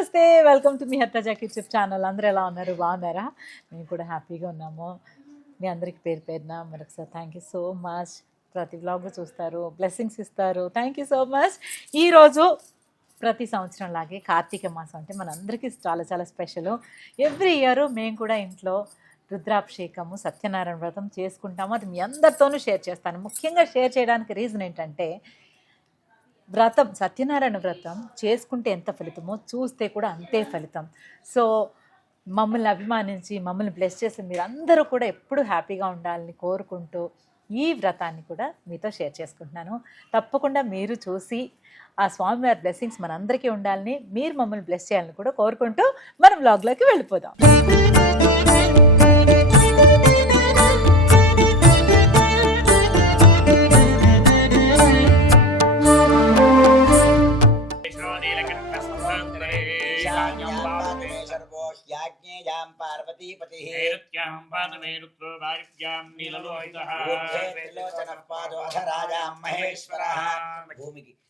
నమస్తే welcome to మీ Haritaja kitchen channel. అందరూ ఎలా ఉన్నారు? బాగున్నారా? మేము కూడా హ్యాపీగా ఉన్నాము. మీ అందరికి పేరు పేరున మరొకసారి థ్యాంక్ యూ సో మచ్ ప్రతి బ్లాగ్ చూస్తారు బ్లెస్సింగ్స్ ఇస్తారు. థ్యాంక్ యూ సో మచ్ ఈరోజు ప్రతి సంవత్సరం లాగే కార్తీక మాసం అంటే మనందరికీ చాలా చాలా స్పెషల్ ఎవ్రీ ఇయర్ మేము కూడా ఇంట్లో రుద్రాభిషేకము సత్యనారాయణ వ్రతం చేసుకుంటాము. అది మీ అందరితోనూ షేర్ చేస్తాను. ముఖ్యంగా షేర్ చేయడానికి రీజన్ ఏంటంటే వ్రతం సత్యనారాయణ వ్రతం చేసుకుంటే ఎంత ఫలితమో చూస్తే కూడా అంతే ఫలితం. సో మమ్మల్ని అభిమానించి మమ్మల్ని బ్లెస్ చేసి మీరు అందరూ కూడా ఎప్పుడు హ్యాపీగా ఉండాలని కోరుకుంటూ ఈ వ్రతాన్ని కూడా మీతో షేర్ చేసుకుంటున్నాను. తప్పకుండా మీరు చూసి ఆ స్వామివారి బ్లెస్సింగ్స్ మనందరికీ ఉండాలని మీరు మమ్మల్ని బ్లెస్ చేయాలని కూడా కోరుకుంటూ మనం బ్లాగ్లోకి వెళ్ళిపోదాం. పార్వతీపతి త్రిలోచన పాదోధరాజాం మహేశ్వర భూమికి ఏతాభ్యో దశ దిభ్యస్తు సర్వతః పాతు శంకర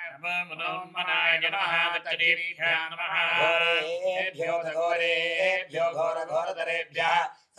घोरे घोर घोर घोरघोरतरेभ्यः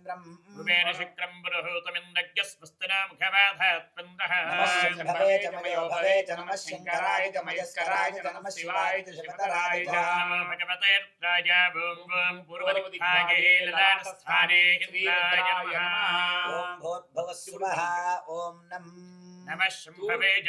శివాయ చ శివతరాయ చ ప్రాతారమింద్రమవితారమింద్రగోహవే హవే సుహవగోశోరమింద్రం కుబేర శుక్రం పురుహూతమిందగ్య స్వస్తినా ముఖవాధాత్పందః నమః శంభవే చ మయో భవే చ నమః శంకరాయ చ మహేశ్వరాయ చ. నమః శివాయ చ శివతరాయ చ నమో. భగవతే రుద్రాయ ఓం ఓం పూర్వదిక్భాగే లలాటస్థానే ఇంద్రాయ నమః ఓం భూర్భువస్సువః ఓం నం నమః శంభవే చ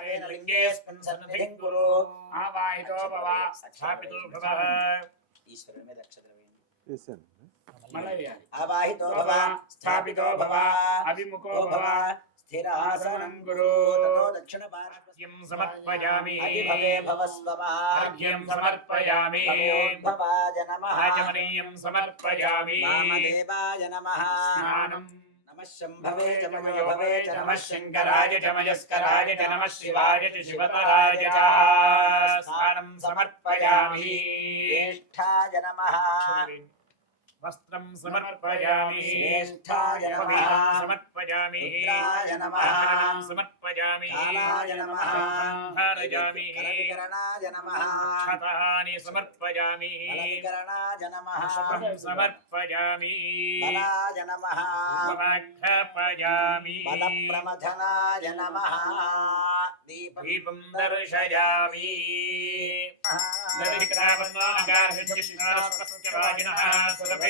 హృదయం మయే అహమృతే అమృతం బ్రహ్మణి ఆపో మే రేతసస్రితాః రేతో హృదయే హృదయం మయే అహమృతే అమృతం బ్రహ్మణి లింగేస్మిన్ సన్నిధిం కురు ఆవాహితో భవ స్థాపితో భవ ఈశ్వరుని మీద అక్షరం వేయండి. వేసాను ఆవాహితో భవ స్థాపితో భవ అభిముఖో భవ స్థిరాసనం గురు తతో దక్షిణ అర్ఘ్యం సమర్పయామి అధిభవే భవస్వమా అర్ఘ్యం సమర్పయామి భవోద్భవాయ నమః ఆచమనీయం సమర్పయామి వామదేవాయ నమః స్నానం నమః శంభవే చ వస్త్రం సమర్పయామి. శ్రేష్ఠాయ నమః. సమర్పయామి. రుద్రాయ నమః. సమర్పయామి. కాలాయ నమః. ధారయామి కరణాయ నమః. క్షతాని సమర్పయామి. కరణాయ నమః. శుభం సమర్పయామి. బలాయ నమః. సమర్పయామి బల నమః. దీపం దర్శయామి. దర్శికరావన్నాగార్హిష్ణాస్పస్య వాజినః. సులభే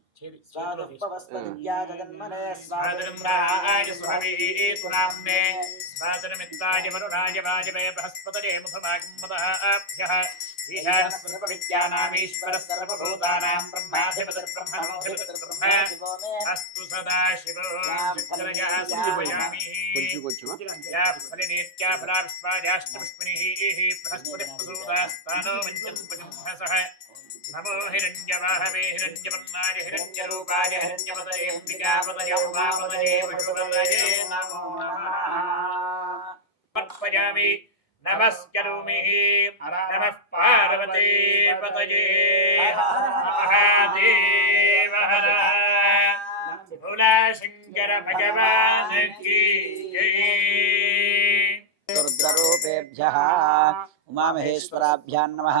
स्वादुपवस्पतिव्याजगन्मने स्वादुम्राय सुहवीतुनाम्ने स्वादुमित्राय वरुणाय वाजवे बृहस्पतये मुखवाग्मदाभ्यः अस्तु सदा शिवो फलिनीत्यापराष्पाजाष्टपुष्पिणीः बृहस्पतिप्रसूदास्तानो मञ्चम्पजम्भसः नमो हिरण्यवाहवे हिरण्यवर्णाय हिरण्यरूपाय हिरण्यपदये अम्बिकापदये उमापदये विष्णुपदये नमो नमः। नमस्करोमि नम पार्वती पतये महादेव हर भोलाशङ्कर भगवान् की रुद्ररूपेभ्यः उमामहेश्वराभ्यां नमः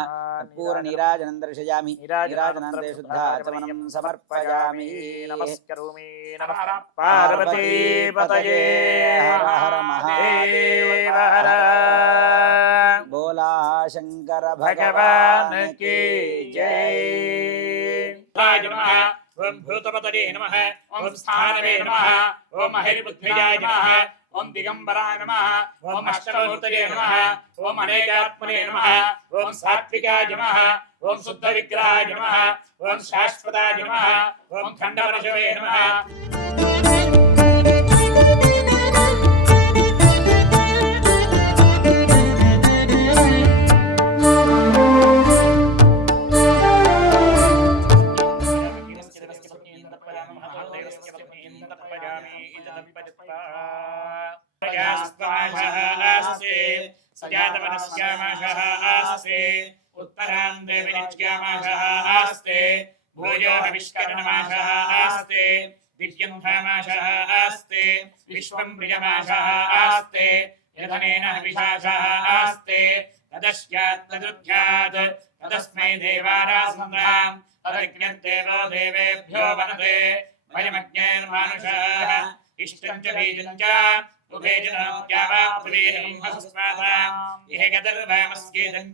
पूर्णनीराजनं दर्शयामि नीराजनन्दे शुद्धाचमनं समर्पयामि नमस्करोमि नमः पार्वती पतये हर हर महादेव हर बोला शङ्कर भगवान् की जय ॐ भूतपतये नमः ॐ स्थानवे नमः ॐ महिर्बुद्धिजाय नमः ఓం దిగంబరాయ నమః ఓం అష్టమూర్తయే నమః ఓం అనేకాత్మనే నమః ఓం సాత్వికాయ నమః ఓం శుద్ధ విగ్రహాయ నమః ఓం శాశ్వతాయ నమః ఓం ఖండవరశవే నమః. उत्तरान्ते विनिज्ञामाशः आस्ते भूयो हविष्करणमाशः आस्ते दिव्यन्थामाशः आस्ते विश्वं प्रियमाशः आस्ते यधनेन हविषाशः आस्ते तदस्यात्तदुभ्यात् तदस्मै देवारासन्धाम् तदग्निर्देवो देवेभ्यो वनते वयमज्ञैर्मानुषाः इष्टं च बीजं च उभे जनाद्या वा पृथिवीरं हस्माताम् इह गतिर्वामस्येदं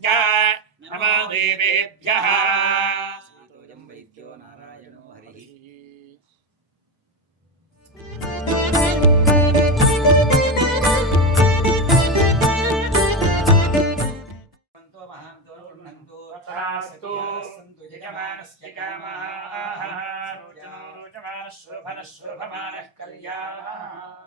नमो देवेभ्यः। श्रीतोऽयं वैद्यो नारायणो हरिः। सन्तो महान्तो गृह्णन्तु तथास्तु यजमानस्य कामाः। रोचनो रोचमानः शोभनः शोभमानः कल्याणः।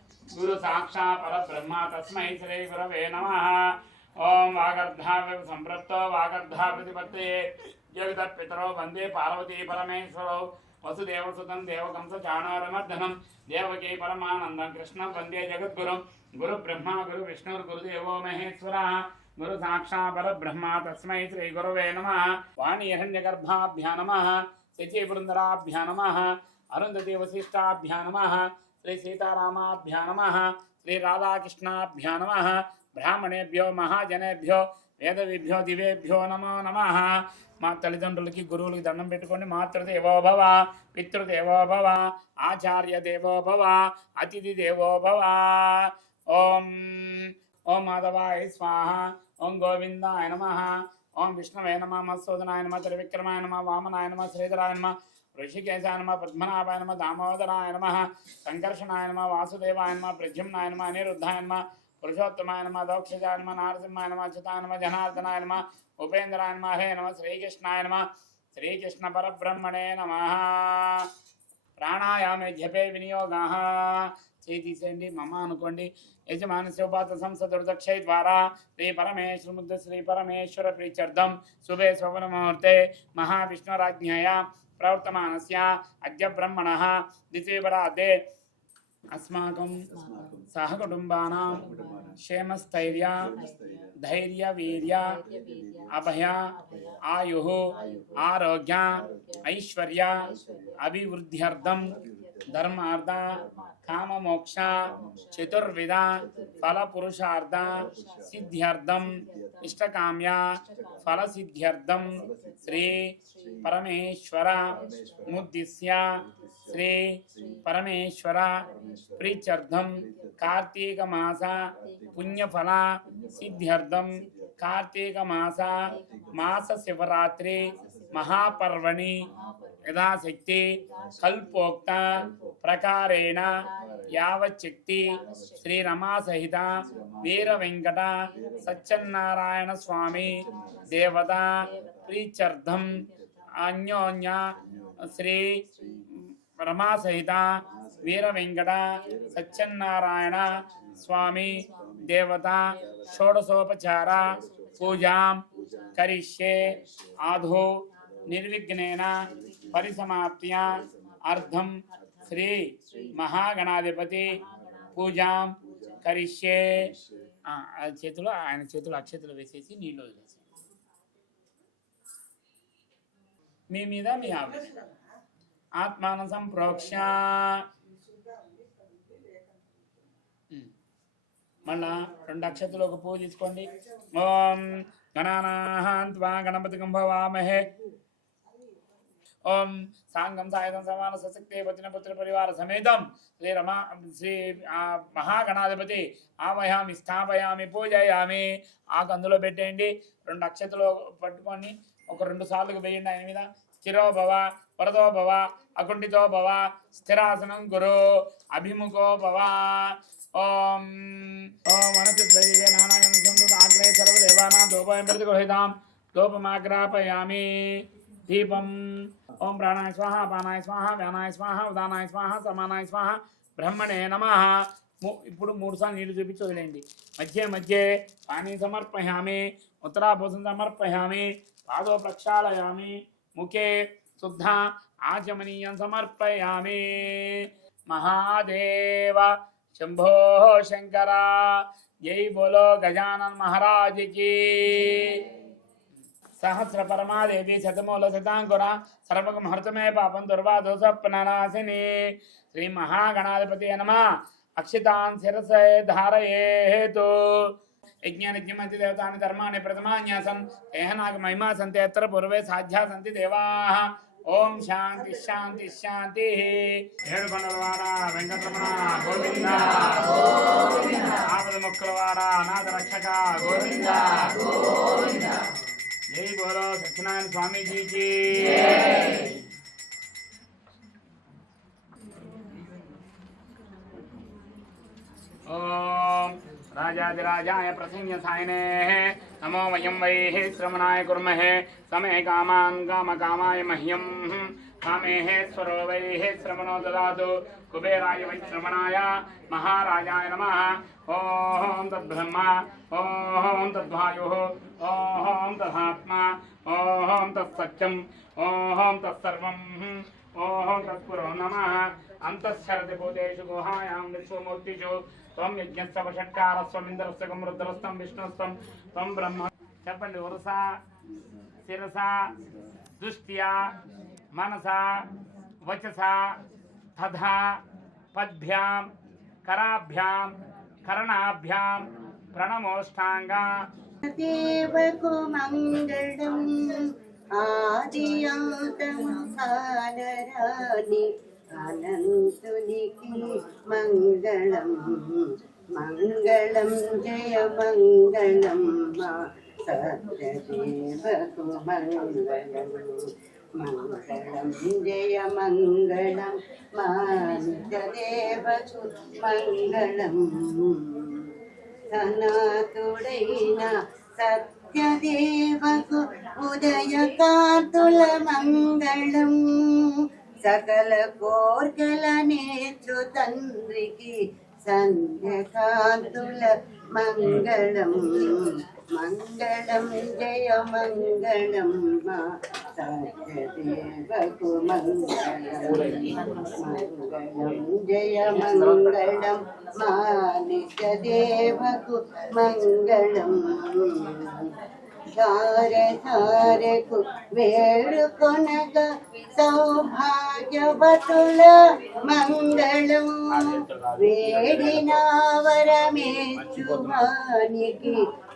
गुरुसाक्षा पर ब्रह्म तस्म श्री गुरव नम ओं वागर्धा प्रतिपत्तये जगदपितरौ वंदे पार्वती परमेश्वरौ, वसुदेवसुतं देवकं स चाणारमर्धनं गुरु परमानन्दं, कृष्णं, वंदे जगद्गुरुं। गुरुब्रह्मा गुरुविष्णुर्गुरुदेवो महेश्वरः। गुरुसाक्षा परब्रह्म तस्मै श्रीगुरवे नमः। वाणीहण्यगर्भाभ्या नम। शचीवृन्दराभ्या नम। अरुंधति वशिष्ठाभ्या नम। శ్రీ సీతారామాభ్యా నమ. శ్రీ రాధాకృష్ణాభ్యా నమ. బ్రాహ్మణేభ్యో మహాజనేభ్యో వేదవిభ్యో దివేభ్యో నమో నమ. మా తల్లిదండ్రులకి గురువులకి దండం పెట్టుకోండి. మాతృదేవో భవ పితృదేవో ఆచార్య దేవోభవ అతిథి దేవోభవ ఓం ఓం మాధవాయ స్వాహ. ఓం గోవిందాయ నమ. ఓం విష్ణువే నమ. మత్సూదనాయ నమ. త్రివిక్రమాయ నమ. వామనాయ నమ. శ్రీధరాయ నమ. ఋషికేశాయ నమ పద్మనాభాయ నమ దామోదరాయ నమ సంకర్షణాయ నమ వాసుదేవాయ నమ ప్రద్యుమ్నాయ నమ అనిరుద్ధాయ నమ పురుషోత్తమాయ నమ దోక్షజాయ నమ నారసింహాయ నమ అచ్యుతాయ నమ జనార్దనాయ నమ ఉపేంద్రాయ నమ హే నమ శ్రీకృష్ణాయ నమ శ్రీకృష్ణ పరబ్రహ్మణే నమ ప్రాణాయామే జపే వినియోగా చేయి తీసేయండి మమ అనుకోండి. యజమానస్యోపాత సంసదుర్దక్షయ ద్వారా శ్రీ పరమేశ్వర ముద్ద శ్రీ పరమేశ్వర ప్రీత్యర్థం శుభే శోభన ముహూర్తే మహావిష్ణురాజ్ఞాయ प्रवर्तमान अद्य ब्रह्मणः द्वितीयपराधे अस्माकं सहकुटुम्बानां क्षेमस्थैर्या धैर्यवीर्य अभय आयु आरोग्य ऐश्वर्य अभिवृद्ध्यर्थं ధర్మార్థ కామ మోక్ష చతుర్విధ ఫల పురుషార్థ సిద్ధ్యర్థం ఇష్టకామ్య ఫల సిద్ధ్యర్థం శ్రీ పరమేశ్వర ముద్దిశ్య శ్రీ పరమేశ్వర ప్రీత్యర్థం కార్తీక మాస పుణ్యఫల సిద్ధ్యర్థం కార్తీక మాస మాస శివరాత్రి మహాపర్వణి యథాశక్తి కల్పోక్త ప్రకారేణ యావచ్చక్తి శ్రీరమాసహిత వీరవెంకట సత్యనారాయణ స్వామి దేవత ప్రీత్యర్థం అన్యోన్య శ్రీ రమాసహిత వీరవెంకట సత్యనారాయణ స్వామి దేవత షోడశోపచార పూజాం కరిష్యే ఆధో నిర్విఘ్నేన పరిసమాప్త్య అర్థం శ్రీ మహాగణాధిపతి పూజాం కరిష్యే. ఆ, చేతిలో ఆయన చేతులు అక్షతలు వేసేసి నీళ్ళు వదిలేసి మీ మీద మీ ఆవిడ ఆత్మానసం ఆత్మానం సంప్రోక్ష మళ్ళా రెండు అక్షతులు ఒక పూజ తీసుకోండి ఓం గణానాహంత్వా గణపతి భవామహే ఓం సాంగం సాయుధం సమాన సశక్తి వచన పుత్ర పరివార సమేతం. శ్రీ రమా శ్రీ మహాగణాధిపతి ఆవయామి స్థాపయామి పూజయామి. ఆ కందులో పెట్టేయండి. రెండు అక్షతలు పట్టుకొని ఒక రెండు సార్లు వేయండి ఆయన మీద. స్థిరో భవ వరదో భవ అకుంఠితో భవ స్థిరాసనం గురు అభిముఖో భవ ఓం. ఓం అనచిద్వైదే నానాగం సంస్కృత ఆగ్రహ సర్వదేవానాం. దోపయం ప్రతిగృహితాం దోపమాగ్రాపయామి దీపం. ఓం ప్రాణాయ స్వాహ పానాయ స్వాహ వ్యానాయ స్వాహ ఉదానాయ స్వాహ సమానాయ స్వాహ బ్రహ్మణే నమ. ఇప్పుడు మూడు సార్లు నీళ్ళు చూపించి వదిలేయండి. మధ్య మధ్య పానీ సమర్పయామి ఉత్తరాభూసం సమర్పయామి పాదో ప్రక్షాళయామి ముఖే శుద్ధ ఆచమనీయం సమర్పయామి. మహాదేవ శంభో శంకర జై బోలో గజానన్ మహారాజ్కి సహస్ర పరమాదేవి శతమూల శతాంకుర సర్వకం హర్తమే పాపం దుర్వాదో సప్ననాశిని శ్రీ మహాగణాధిపతి నమ. అక్షితాన్ శిరసే ధారయేతు యజ్ఞానిజ్ఞమంతి దేవతాని ధర్మాన్ని ప్రథమాన్యాసం ఏహనాగ మహిమా సంతి. అత్ర పూర్వే సాధ్యా సంతి దేవాః. ఓం శాంతి శాంతి శాంతి. ఏడుకొండలవాడ వెంకటరమణ గోవింద. ఆపద మొక్కలవాడ అనాథ రక్షక గోవింద. जय बोलो सत्यनारायण स्वामी जी की। ओम राजाधिराजाय प्रसन्नसायने नमो वै कुर्महे समय కామేశ్వరో వైః శ్రవణో దదాతు కుబేరాయ వై శ్రవణాయ మహారాజాయ నమః ఓం తద్బ్రహ్మ ఓం తద్వాయు ఓం తదాత్మ ఓం తత్సత్యం ఓం తత్సర్వం ఓం తత్పురో నమః అంతఃశరతి భూతేషు గుహాయాం విశ్వమూర్తిషు త్వం యజ్ఞస్వ షట్కారస్వమింద్రస్వం రుద్రస్వం విష్ణుస్వం త్వం బ్రహ్మ చెప్పండి వరుస శిరస దృష్ట్యా మనస వచస తథా పద్భ్యాం కరాభ్యాం కరణాభ్యాం ప్రణమోష్టాంగా దేవకు మంగళం ఆదియాంతము కానరాని అనంతునికి మంగళం మంగళం జయ మంగళం మా సత్యదేవకు మంగళం మంగళం జయ మంగళం. మా మంగళం సనాతుడైన సత్యదేవకు ఉదయకాతుల మంగళం. సకల కోర్గల నేత్రు తండ్రికి సంధ్యకాంతుల మంగళం. మంగళం జయ మంగళం మా జయ మంగళం మా నిత్యదేవకు మంగళం ధారకు వేడుకొనగ సౌభాగ్యవతుల మంగళం వేడినావరమేచువానికి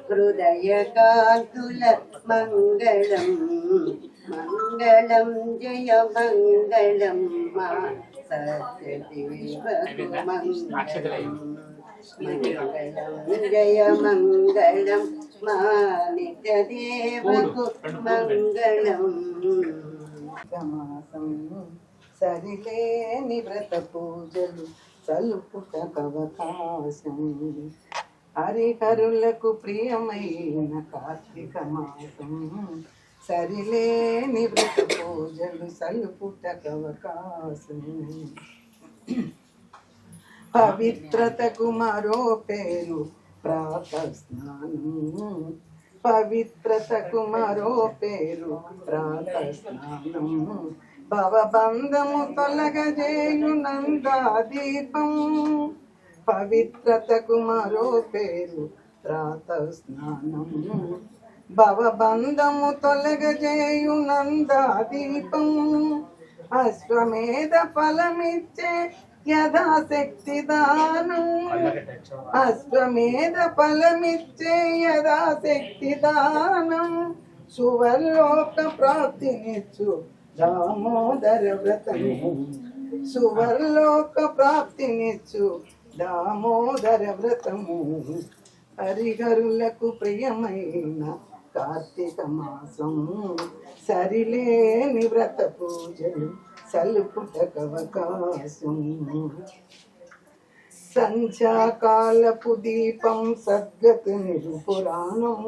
హృదయ కాంతుల మంగళం. మంగళం జయ మంగళం మా జయ మంగళం మా నిత్యదేవకు మంగళం సరిలేని వ్రత పూజలు సలుపుట కవకాశం హరిహరులకు ప్రియమైన కార్తీక మాసం. సరిలేని వ్రత పూజలు సలుపుట కవకాశం పవిత్రతకు మరో పేరు ప్రాత స్నానం పవిత్రతకు మరో పేరు ప్రాత స్నానం భవబంధము తొలగజేయు నందా దీపం పవిత్రతకు మరో పేరు ప్రాత స్నానం భవబంధము తొలగజేయు నందా అశ్వమేధ ఫలమిచ్చే యథాశక్తి దానం అశ్వమేధ ఫలమిచ్చే యథాశక్తి దానం సువర్లోక ప్రాప్తినిచ్చు దామోదర వ్రతము సువర్లోక ప్రాప్తినిచ్చు దామోదర వ్రతము హరిహరులకు ప్రియమైన కార్తీక మాసం సరిలేని వ్రత పూజలు సల్పుటకవకాశం. సంధ్యాకాలపు దీపం సద్గతి నిరుపురాణం.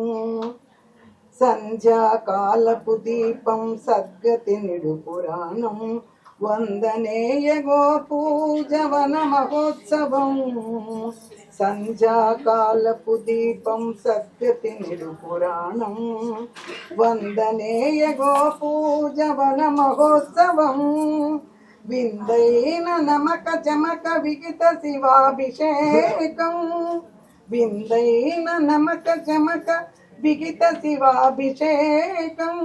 సంధ్యాకాలపు దీపం సద్గతి నిడుపురాణం వందనేయగో పూజవన మహోత్సవం. సంధ్యాకాలపు దీపం సద్గతి నిడుపురాణం వందనేయగో పూజవన మహోత్సవం. విందైన నమక చమక విగిత శివాభిషేకం. విందైన నమక చమక విగిత శివాభిషేకం.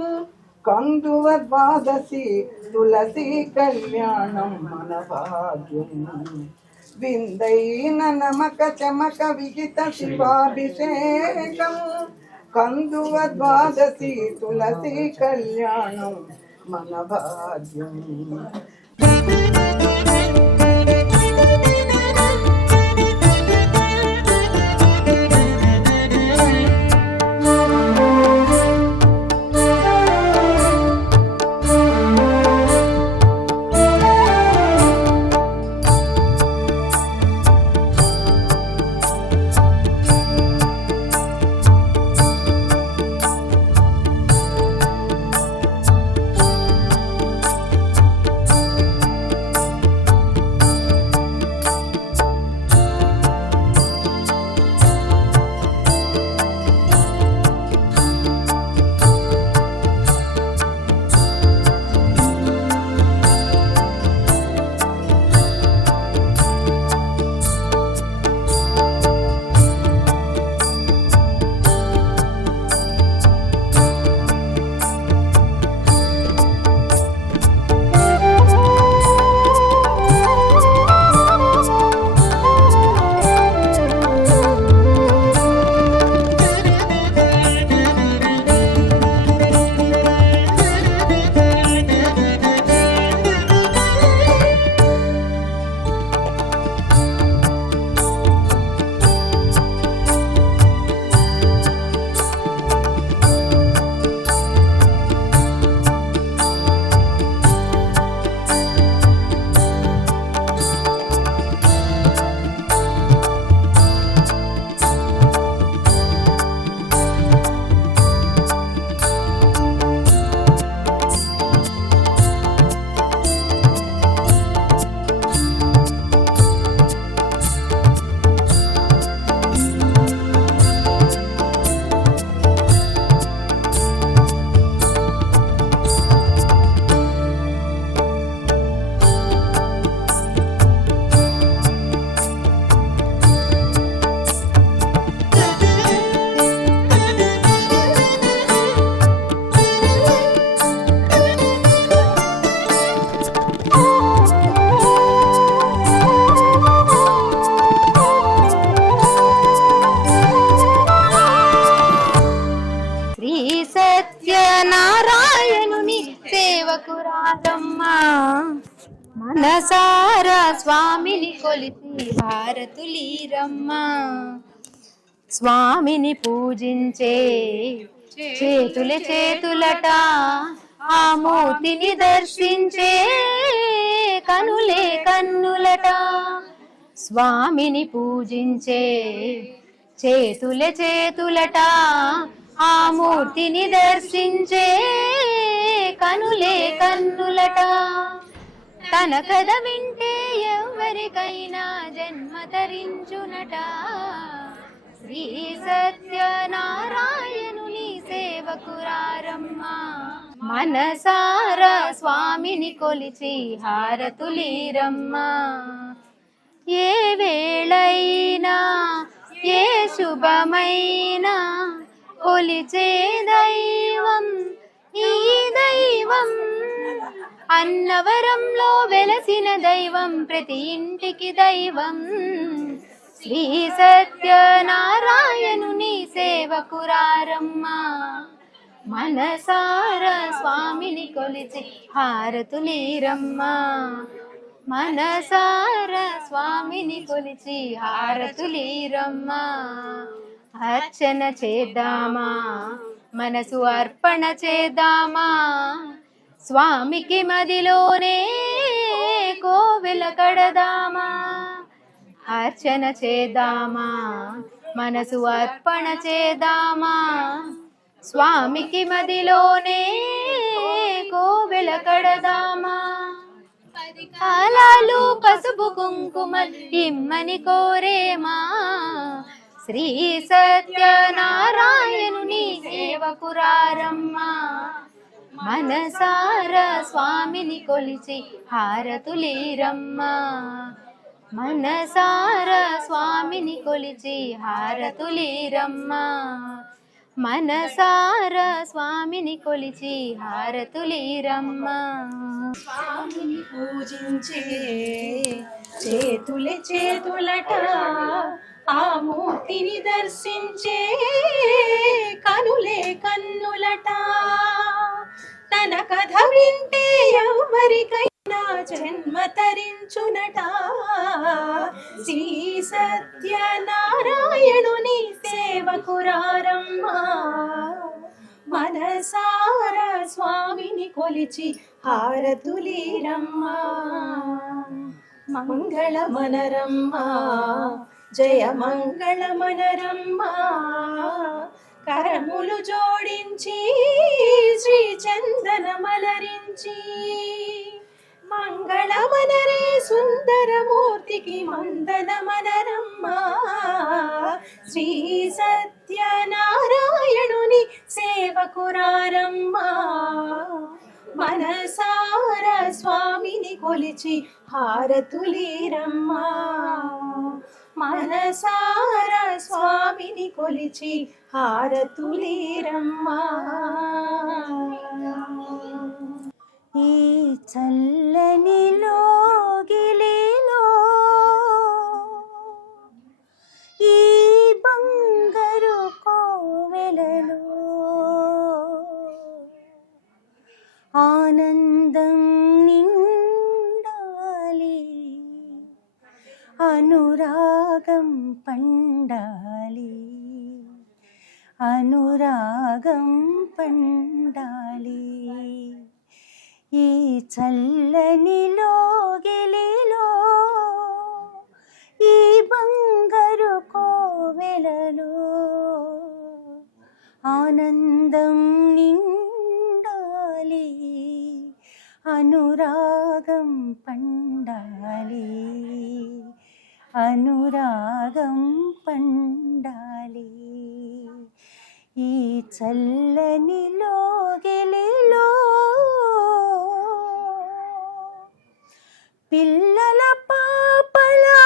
కందువ ద్వాదశి తులసి కళ్యాణం మన భాగ్యం విందైన నమక చమక విగిత శివాభిషేకం. కందువ ద్వాదశి తులసి కళ్యాణం. మన భాగ్యం. మనసారా స్వామిని కొలిసి భారతులీరమ్మ. స్వామిని పూజించే చేతుల చేతులట ఆ మూర్తిని దర్శించే కనులే కన్నులట. స్వామిని పూజించే చేతుల చేతులట ఆ మూర్తిని దర్శించే కనులే కన్నులట. తన కథ వింటే ఎవరికైనా జన్మ తరించునట శ్రీ సత్యనారాయణుని సేవకురారమ్మా. మనసార స్వామిని కొలిచి హారతులీరమ్మా. ఏ వేళైనా ఏ శుభమైనా కొలిచే దైవం ఈ దైవం అన్నవరంలో వెలసిన దైవం ప్రతి ఇంటికి దైవం. శ్రీ సత్యనారాయణుని సేవకురారమ్మా మనసార స్వామిని కొలిచి హారతులీరమ్మా మనసార స్వామిని కొలిచి హారతులీరమ్మా అర్చన చేద్దామా? మనసు అర్పణ చేద్దామా? స్వామికి మదిలోనే కోవెల కడదామా? అర్చన చేద్దామా? మనసు అర్పణ చేద్దామా? స్వామికి మదిలోనే కోవెల కడదామా? కాలాలు పసుపు కుంకుమ ఇమ్మని కోరేమా? శ్రీ సత్యనారాయణుని సేవకురారమ్మా. మనసార స్వామిని కొలిచి హారతులీరమ్మా. మనసార స్వామిని కొలిచి హారతులీరమ్మా. మనసార స్వామిని కొలిచి హారతులీరమ్మా. స్వామిని పూజించే చేతులే చేతులట ఆ మూర్తిని దర్శించే కనులే కన్నులట. తన కథ వింటే ఎవరికైనా జన్మ తరించునట. శ్రీ సత్యనారాయణుని సేవకురారమ్మా. మనసార స్వామిని కొలిచి హారతులీరమ్మా. మంగళ మనరమ్మా జయ మంగళ మనరమ్మా కరములు జోడించి శ్రీ చందన మలరించి మంగళమనరే సుందరమూర్తికి మందనమనరమ్మా శ్రీ సత్యనారాయణుని సేవకురారమ్మా మనసార స్వామిని కొలిచి హారతులేరమ్మా. మనసార స్వామిని కొలిచి హారతులీరమ్మా. ఈ చల్లని లోగిలిలో ఈ బంగారు కోవెలలో ఆనందం నిండాలి అనురాగం పండాలి. అనురాగం పండాలి. ఈ చల్లని లోగిలిలో ఈ బంగారు కోవెలలో ఆనందం నిండాలి అనురాగం పండాలి అనురాగం పండాలి. ఈ చల్లని లోగిలిలో పిల్లల పాపలా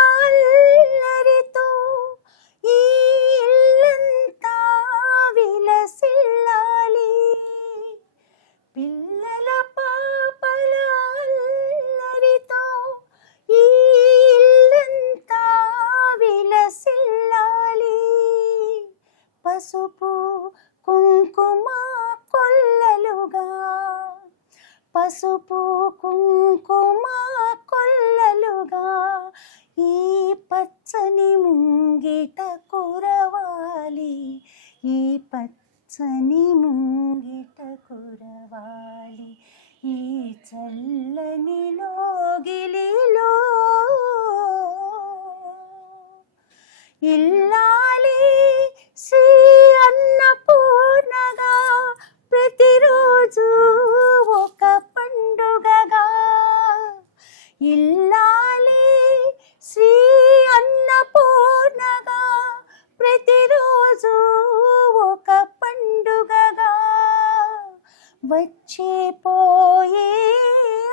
వచ్చే పోయే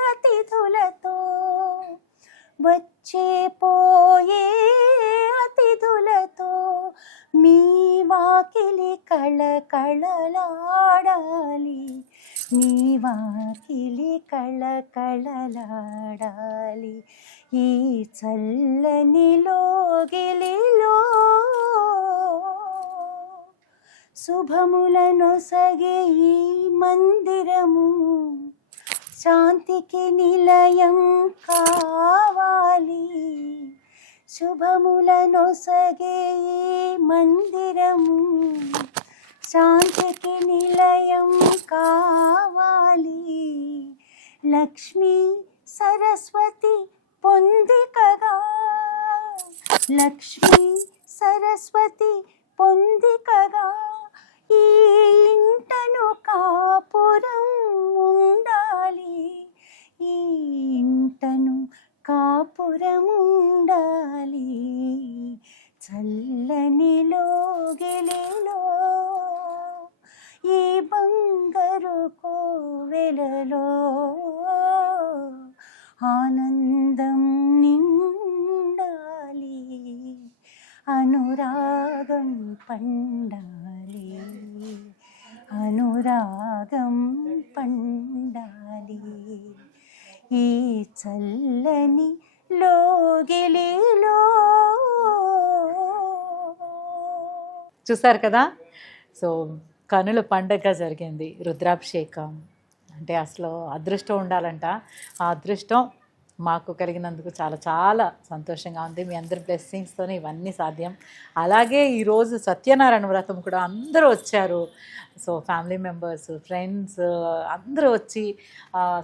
అతిథులతో వచ్చే పోయే అతిథులతో మీ వాకిలి కళకళలాడాలి మీ వాకిలి కళకళలాడాలి ఈ చల్లని లోగిలిలో శుభములను సగే ఈ మందిరము శాంతికి నిలయం కావాలి శుభములను సగే ఈ మందిరము. శాంతికి నిలయం కావాలి. లక్ష్మీ సరస్వతి పొందికగా. లక్ష్మీ సరస్వతి పొందికగా. ఈ ఇంటను కాపురం ఉండాలి. ఈ ఇంటను కాపురముండాలి. చల్లని లోగిలిలో ఈ బంగారు కోవెలలో ఆనందం నిండాలి అనురాగం పండాలి అనురాగం పండాలి. ఈ చల్లని లోగిలిలో. చూసారు కదా? సో కనుల పండగ జరిగింది రుద్రాభిషేకం. అంటే అసలు అదృష్టం ఉండాలంట. ఆ అదృష్టం మాకు కలిగినందుకు చాలా చాలా సంతోషంగా ఉంది. మీ అందరి బ్లెస్సింగ్స్తోనే ఇవన్నీ సాధ్యం. అలాగే ఈరోజు సత్యనారాయణ వ్రతం కూడా అందరూ వచ్చారు. సో ఫ్యామిలీ మెంబర్స్ ఫ్రెండ్స్ అందరూ వచ్చి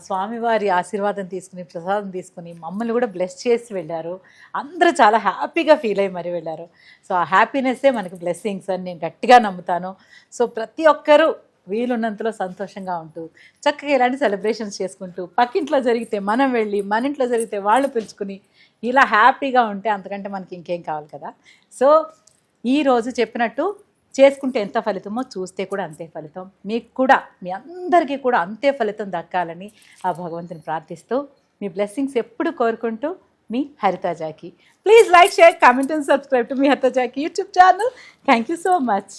స్వామివారి ఆశీర్వాదం తీసుకుని ప్రసాదం తీసుకుని మమ్మల్ని కూడా బ్లెస్ చేసి వెళ్ళారు. అందరూ చాలా హ్యాపీగా ఫీల్ అయ్యి మరి వెళ్ళారు. సో ఆ హ్యాపీనెస్సే మనకి బ్లెస్సింగ్స్ అని నేను గట్టిగా నమ్ముతాను. సో ప్రతి ఒక్కరూ వీలున్నంతలో సంతోషంగా ఉంటూ చక్కగా ఇలాంటి సెలబ్రేషన్స్ చేసుకుంటూ పక్కింట్లో జరిగితే మనం వెళ్ళి మన ఇంట్లో జరిగితే వాళ్ళు పిలుచుకుని ఇలా హ్యాపీగా ఉంటే అంతకంటే మనకి ఇంకేం కావాలి కదా? సో ఈరోజు చెప్పినట్టు చేసుకుంటే ఎంత ఫలితమో చూస్తే కూడా అంతే ఫలితం. మీకు కూడా మీ అందరికీ కూడా అంతే ఫలితం దక్కాలని ఆ భగవంతుని ప్రార్థిస్తూ మీ బ్లెస్సింగ్స్ ఎప్పుడు కోరుకుంటూ మీ హరితాజాకి please like share comment and subscribe to me హరితాజాకి YouTube channel thank you so much